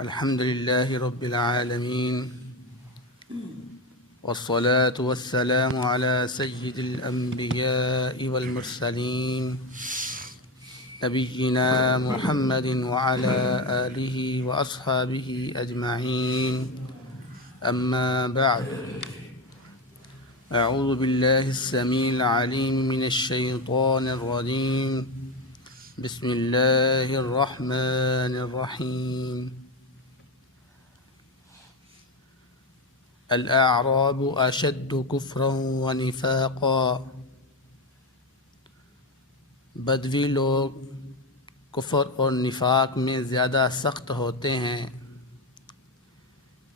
الحمد لله رب العالمين والصلاة والسلام على سيد الأنبياء والمرسلين نبينا محمد وعلى آله وأصحابه أجمعين أما بعد أعوذ بالله السميع العليم من الشيطان الرجيم بسم الله الرحمن الرحيم الأعراب أشد كفرا ونفاقا بدوی لوگ کفر اور نفاق میں زیادہ سخت ہوتے ہیں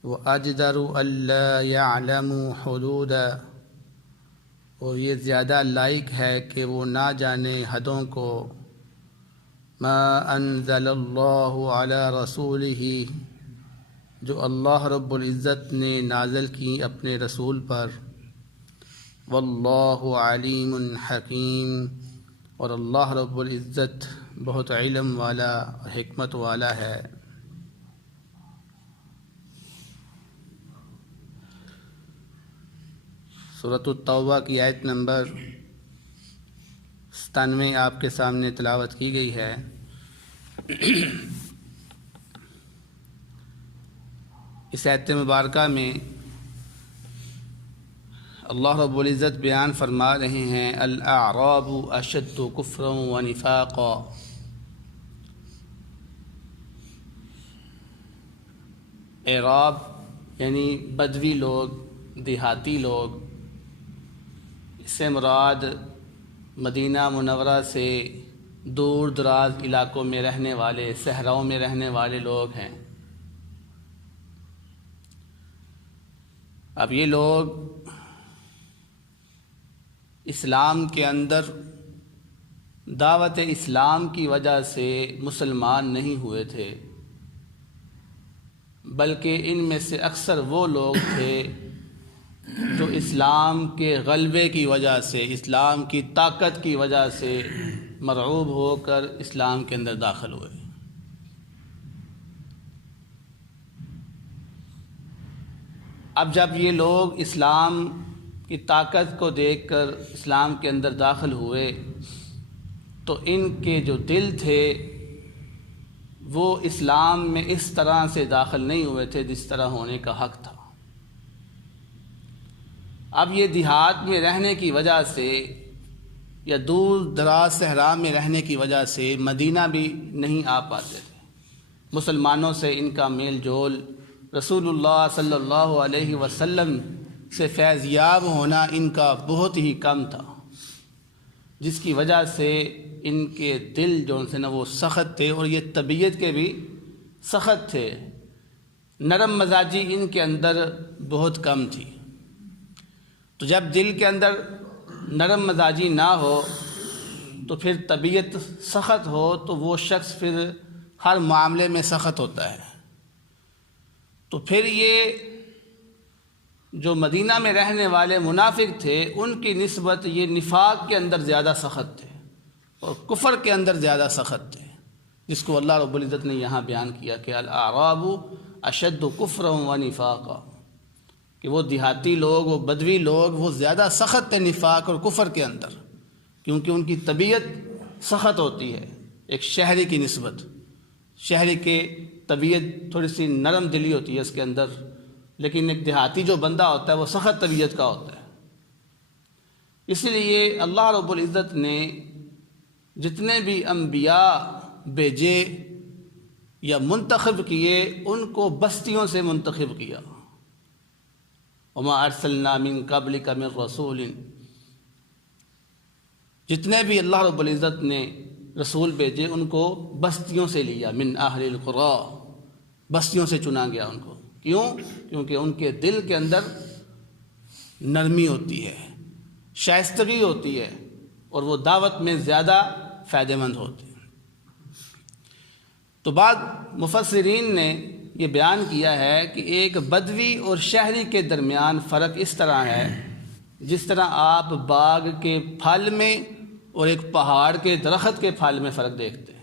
وَأَجْدَرُ أَلَّا يَعْلَمُوا حُدُودًا اور یہ زیادہ لائق ہے کہ وہ نہ جانے حدوں کو مَا أَنزَلَ اللَّهُ عَلَى رَسُولِهِ جو اللہ رب العزت نے نازل کی اپنے رسول پر واللہ علیم حکیم اور اللہ رب العزت بہت علم والا اور حکمت والا ہے۔ سورۃ التوبہ کی آیت نمبر 97 آپ کے سامنے تلاوت کی گئی ہے۔ اس آیت مبارکہ میں اللہ رب العزت بیان فرما رہے ہیں الاعراب اشد کفرا ونفاقا، اعراب یعنی بدوی لوگ، دیہاتی لوگ، اس سے مراد مدینہ منورہ سے دور دراز علاقوں میں رہنے والے، صحراؤں میں رہنے والے لوگ ہیں۔ اب یہ لوگ اسلام کے اندر دعوت اسلام کی وجہ سے مسلمان نہیں ہوئے تھے، بلکہ ان میں سے اکثر وہ لوگ تھے جو اسلام کے غلبے کی وجہ سے، اسلام کی طاقت کی وجہ سے مرعوب ہو کر اسلام کے اندر داخل ہوئے۔ اب جب یہ لوگ اسلام کی طاقت کو دیکھ کر اسلام کے اندر داخل ہوئے تو ان کے جو دل تھے وہ اسلام میں اس طرح سے داخل نہیں ہوئے تھے جس طرح ہونے کا حق تھا۔ اب یہ دیہات میں رہنے کی وجہ سے یا دور دراز صحرا میں رہنے کی وجہ سے مدینہ بھی نہیں آ پاتے تھے، مسلمانوں سے ان کا میل جول، رسول اللہ صلی اللہ علیہ وسلم سے فیض یاب ہونا ان کا بہت ہی کم تھا، جس کی وجہ سے ان کے دل جو سے نا وہ سخت تھے اور یہ طبیعت کے بھی سخت تھے، نرم مزاجی ان کے اندر بہت کم تھی۔ تو جب دل کے اندر نرم مزاجی نہ ہو تو پھر طبیعت سخت ہو تو وہ شخص پھر ہر معاملے میں سخت ہوتا ہے۔ تو پھر یہ جو مدینہ میں رہنے والے منافق تھے ان کی نسبت یہ نفاق کے اندر زیادہ سخت تھے اور کفر کے اندر زیادہ سخت تھے، جس کو اللہ رب العزت نے یہاں بیان کیا کہ الاعراب اشد کفرا ونفاقا، کہ وہ دیہاتی لوگ، وہ بدوی لوگ وہ زیادہ سخت تھے نفاق اور کفر کے اندر، کیونکہ ان کی طبیعت سخت ہوتی ہے ایک شہری کی نسبت۔ شہری کے طبیعت تھوڑی سی نرم دلی ہوتی ہے اس کے اندر، لیکن ایک دیہاتی جو بندہ ہوتا ہے وہ سخت طبیعت کا ہوتا ہے۔ اس لیے اللہ رب العزت نے جتنے بھی انبیاء بھیجے یا منتخب کیے ان کو بستیوں سے منتخب کیا۔ وما ارسلنا من قبلک من رسول، جتنے بھی اللہ رب العزت نے رسول بھیجے ان کو بستیوں سے لیا، من اہل القری، بستیوں سے چنا گیا ان کو۔ کیوں؟ کیونکہ ان کے دل کے اندر نرمی ہوتی ہے، شائستگی ہوتی ہے اور وہ دعوت میں زیادہ فائدہ مند ہوتے ہیں۔ تو بعض مفسرین نے یہ بیان کیا ہے کہ ایک بدوی اور شہری کے درمیان فرق اس طرح ہے جس طرح آپ باغ کے پھل میں اور ایک پہاڑ کے درخت کے پھل میں فرق دیکھتے ہیں۔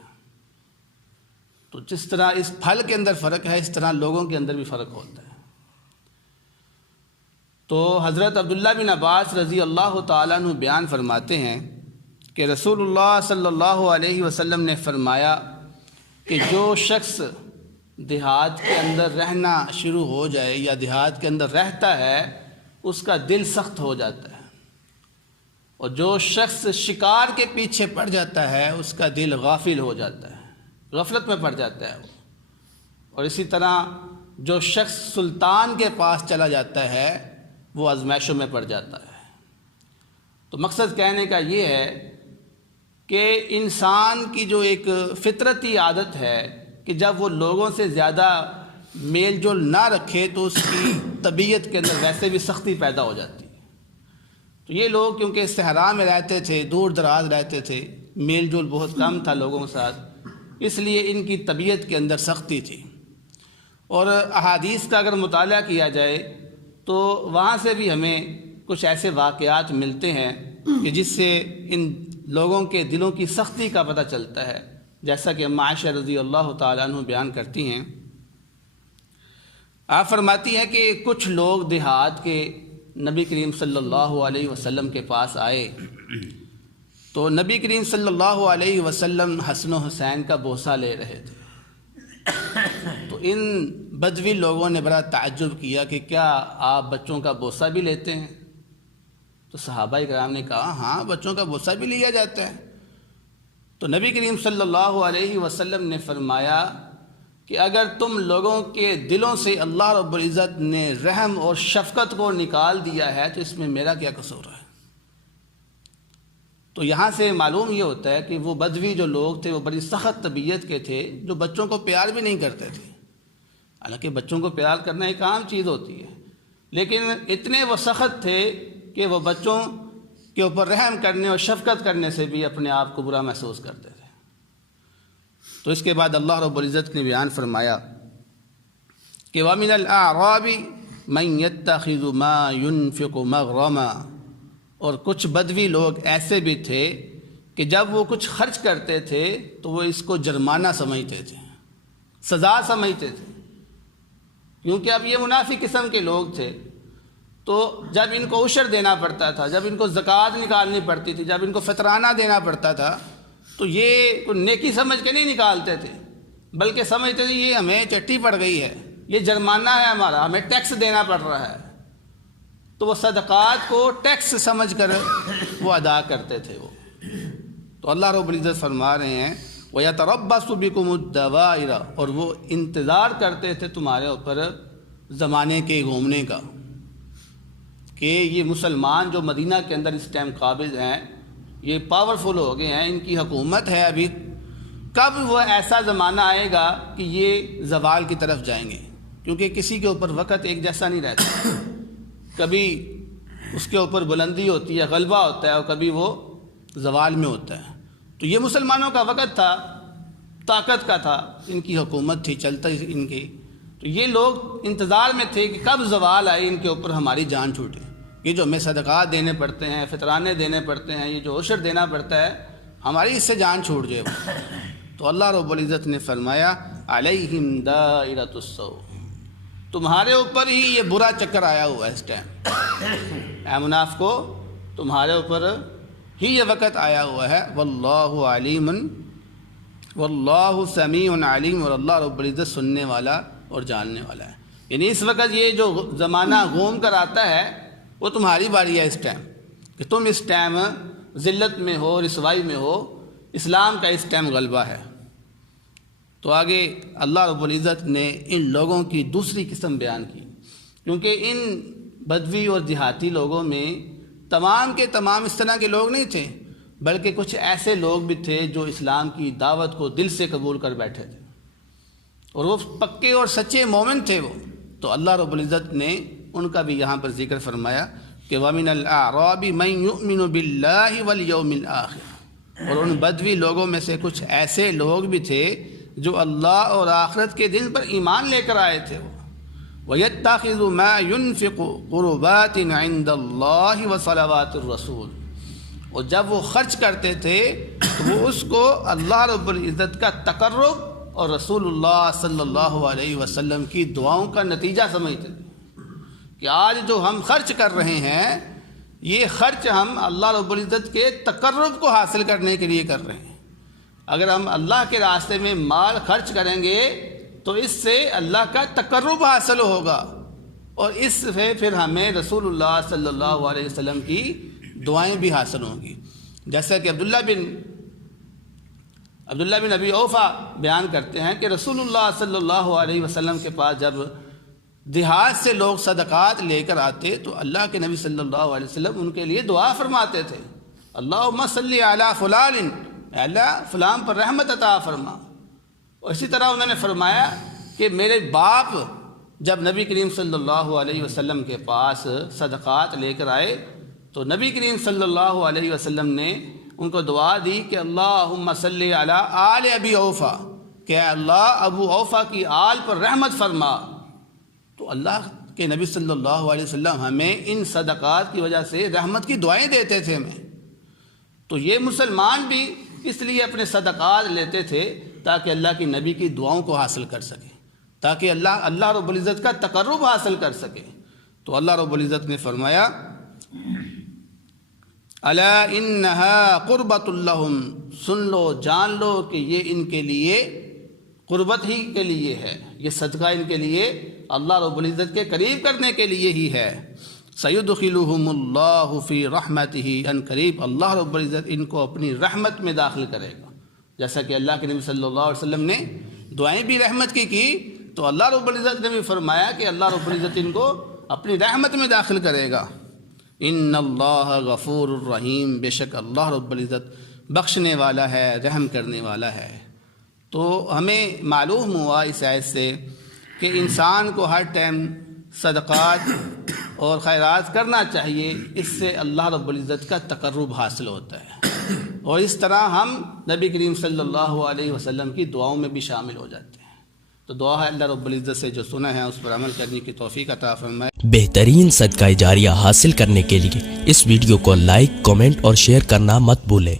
تو جس طرح اس پھل کے اندر فرق ہے، اس طرح لوگوں کے اندر بھی فرق ہوتا ہے۔ تو حضرت عبداللہ بن عباس رضی اللہ تعالیٰ عنہ بیان فرماتے ہیں کہ رسول اللہ صلی اللہ علیہ وسلم نے فرمایا کہ جو شخص دیہات کے اندر رہنا شروع ہو جائے یا دیہات کے اندر رہتا ہے اس کا دل سخت ہو جاتا ہے، اور جو شخص شکار کے پیچھے پڑ جاتا ہے اس کا دل غافل ہو جاتا ہے، غفلت میں پڑ جاتا ہے وہ۔ اور اسی طرح جو شخص سلطان کے پاس چلا جاتا ہے وہ آزمائشوں میں پڑ جاتا ہے۔ تو مقصد کہنے کا یہ ہے کہ انسان کی جو ایک فطرتی عادت ہے کہ جب وہ لوگوں سے زیادہ میل جول نہ رکھے تو اس کی طبیعت کے اندر ویسے بھی سختی پیدا ہو جاتی ہے۔ تو یہ لوگ کیونکہ صحرا میں رہتے تھے، دور دراز رہتے تھے، میل جول بہت کم تھا لوگوں کے ساتھ، اس لیے ان کی طبیعت کے اندر سختی تھی۔ اور احادیث کا اگر مطالعہ کیا جائے تو وہاں سے بھی ہمیں کچھ ایسے واقعات ملتے ہیں کہ جس سے ان لوگوں کے دلوں کی سختی کا پتہ چلتا ہے، جیسا کہ عائشہ رضی اللہ تعالیٰ عنہ بیان کرتی ہیں۔ آپ فرماتی ہیں کہ کچھ لوگ دیہات کے نبی کریم صلی اللہ علیہ وسلم کے پاس آئے تو نبی کریم صلی اللہ علیہ وسلم حسن و حسین کا بوسہ لے رہے تھے۔ تو ان بدوی لوگوں نے بڑا تعجب کیا کہ کیا آپ بچوں کا بوسہ بھی لیتے ہیں؟ تو صحابہ کرام نے کہا ہاں، بچوں کا بوسہ بھی لیا جاتا ہے۔ تو نبی کریم صلی اللہ علیہ وسلم نے فرمایا کہ اگر تم لوگوں کے دلوں سے اللہ رب العزت نے رحم اور شفقت کو نکال دیا ہے تو اس میں میرا کیا قصور ہے؟ تو یہاں سے معلوم یہ ہوتا ہے کہ وہ بدوی جو لوگ تھے وہ بڑی سخت طبیعت کے تھے، جو بچوں کو پیار بھی نہیں کرتے تھے۔ حالانکہ بچوں کو پیار کرنا ایک عام چیز ہوتی ہے، لیکن اتنے وہ سخت تھے کہ وہ بچوں کے اوپر رحم کرنے اور شفقت کرنے سے بھی اپنے آپ کو برا محسوس کرتے تھے۔ تو اس کے بعد اللہ رب العزت نے بیان فرمایا کہ وَمِنَ الْأَعْرَابِ مَن يَتَّخِذُ مَا يُنْفِقُ مَغْرَمًا، اور کچھ بدوی لوگ ایسے بھی تھے کہ جب وہ کچھ خرچ کرتے تھے تو وہ اس کو جرمانہ سمجھتے تھے، سزا سمجھتے تھے، کیونکہ اب یہ منافی قسم کے لوگ تھے۔ تو جب ان کو عشر دینا پڑتا تھا، جب ان کو زکوٰۃ نکالنی پڑتی تھی، جب ان کو فطرانہ دینا پڑتا تھا تو یہ کوئی نیکی سمجھ کے نہیں نکالتے تھے، بلکہ سمجھتے تھے یہ ہمیں چٹی پڑ گئی ہے، یہ جرمانہ ہے ہمارا، ہمیں ٹیکس دینا پڑ رہا ہے۔ تو وہ صدقات کو ٹیکس سمجھ کر وہ ادا کرتے تھے وہ۔ تو اللہ رب العزت فرما رہے ہیں وَيَتَرَبَّصُ بِكُمُ الدَّوَائِرَ، اور وہ انتظار کرتے تھے تمہارے اوپر زمانے کے گھومنے کا، کہ یہ مسلمان جو مدینہ کے اندر اس ٹائم قابض ہیں، یہ پاورفل ہو گئے ہیں، ان کی حکومت ہے، ابھی کب وہ ایسا زمانہ آئے گا کہ یہ زوال کی طرف جائیں گے، کیونکہ کسی کے اوپر وقت ایک جیسا نہیں رہتا، کبھی اس کے اوپر بلندی ہوتی ہے، غلبہ ہوتا ہے، اور کبھی وہ زوال میں ہوتا ہے۔ تو یہ مسلمانوں کا وقت تھا، طاقت کا تھا، ان کی حکومت تھی، چلتا ان کی۔ تو یہ لوگ انتظار میں تھے کہ کب زوال آئے، ان کے اوپر ہماری جان چھوٹے، یہ جو ہمیں صدقات دینے پڑتے ہیں، فطرانے دینے پڑتے ہیں، یہ جو عشر دینا پڑتا ہے، ہماری اس سے جان چھوٹ جائے۔ تو اللہ رب العزت نے فرمایا علیہم دائرۃ السوء، تمہارے اوپر ہی یہ برا چکر آیا ہوا ہے اس ٹائم، اے منافقو تمہارے اوپر ہی یہ وقت آیا ہوا ہے۔ واللہ علیم، واللہ سمیع علیم، اور اللہ رب العزت سننے والا اور جاننے والا ہے۔ یعنی اس وقت یہ جو زمانہ گھوم کر آتا ہے وہ تمہاری باری ہے اس ٹائم، کہ تم اس ٹائم ذلت میں ہو، رسوائی میں ہو، اسلام کا اس ٹائم غلبہ ہے۔ تو آگے اللہ رب العزت نے ان لوگوں کی دوسری قسم بیان کی، کیونکہ ان بدوی اور دیہاتی لوگوں میں تمام کے تمام اس طرح کے لوگ نہیں تھے، بلکہ کچھ ایسے لوگ بھی تھے جو اسلام کی دعوت کو دل سے قبول کر بیٹھے تھے، اور وہ پکے اور سچے مومن تھے وہ۔ تو اللہ رب العزت نے ان کا بھی یہاں پر ذکر فرمایا کہ وَمِنَ الْأَعْرَابِ مَن يُؤْمِنُ بِاللَّهِ وَالْيَوْمِ الْآخِرِ، اور ان بدوی لوگوں میں سے کچھ ایسے لوگ بھی تھے جو اللہ اور آخرت کے دن پر ایمان لے کر آئے تھے۔ وَيَتَّخِذُ مَا يُنْفِقُ قُرُبَاتٍ عِنْدَ اللَّهِ وَصَلَوَاتِ الرَّسُولِ، اور جب وہ خرچ کرتے تھے تو وہ اس کو اللہ رب العزت کا تقرب اور رسول اللہ صلی اللہ علیہ وسلم کی دعاؤں کا نتیجہ سمجھتے تھے کہ آج جو ہم خرچ کر رہے ہیں یہ خرچ ہم اللہ رب العزت کے تقرب کو حاصل کرنے کے لیے کر رہے ہیں۔ اگر ہم اللہ کے راستے میں مال خرچ کریں گے تو اس سے اللہ کا تقرب حاصل ہوگا، اور اس سے پھر ہمیں رسول اللہ صلی اللہ علیہ وسلم کی دعائیں بھی حاصل ہوں گی۔ جیسا کہ عبداللہ بن ابی اوفا بیان کرتے ہیں کہ رسول اللہ صلی اللہ علیہ وسلم کے پاس جب دیہات سے لوگ صدقات لے کر آتے تو اللہ کے نبی صلی اللہ علیہ وسلم ان کے لیے دعا فرماتے تھے، اللہم صلی علی فلان، اے اللہ فلان پر رحمت عطا فرما۔ اور اسی طرح انہوں نے فرمایا کہ میرے باپ جب نبی کریم صلی اللہ علیہ وسلم کے پاس صدقات لے کر آئے تو نبی کریم صلی اللہ علیہ وسلم نے ان کو دعا دی کہ اللہم صلی علی آل ابی اوفا، کہ اے اللہ ابو اوفا کی آل پر رحمت فرما۔ تو اللہ کے نبی صلی اللہ علیہ وسلم ہمیں ان صدقات کی وجہ سے رحمت کی دعائیں دیتے تھے ہمیں۔ تو یہ مسلمان بھی اس لیے اپنے صدقات لیتے تھے تاکہ اللہ کی نبی کی دعاؤں کو حاصل کر سکے، تاکہ اللہ رب العزت کا تقرب حاصل کر سکے۔ تو اللہ رب العزت نے فرمایا الا انہا قربۃ لہم، سن لو جان لو کہ یہ ان کے لیے قربت ہی کے لیے ہے، یہ صدقہ ان کے لیے اللہ رب العزت کے قریب کرنے کے لیے ہی ہے۔ سیدخلہم اللہ فی رحمتہ، ان قریب اللہ رب العزت ان کو اپنی رحمت میں داخل کرے گا۔ جیسا کہ اللہ کے نبی صلی اللہ علیہ وسلم نے دعائیں بھی رحمت کی تو اللہ رب العزت نے بھی فرمایا کہ اللہ رب العزت ان کو اپنی رحمت میں داخل کرے گا۔ ان اللہ غفور الرحیم، بے شک اللہ رب العزت بخشنے والا ہے، رحم کرنے والا ہے۔ تو ہمیں معلوم ہوا اس آیت سے کہ انسان کو ہر ٹائم صدقات اور خیرات کرنا چاہیے، اس سے اللہ رب العزت کا تقرب حاصل ہوتا ہے، اور اس طرح ہم نبی کریم صلی اللہ علیہ وسلم کی دعاؤں میں بھی شامل ہو جاتے ہیں۔ تو دعا ہے اللہ رب العزت سے جو سنا ہے اس پر عمل کرنے کی توفیق عطا فرمائے۔ بہترین صدقہ جاریہ حاصل کرنے کے لیے اس ویڈیو کو لائک، کمنٹ اور شیئر کرنا مت بھولیں۔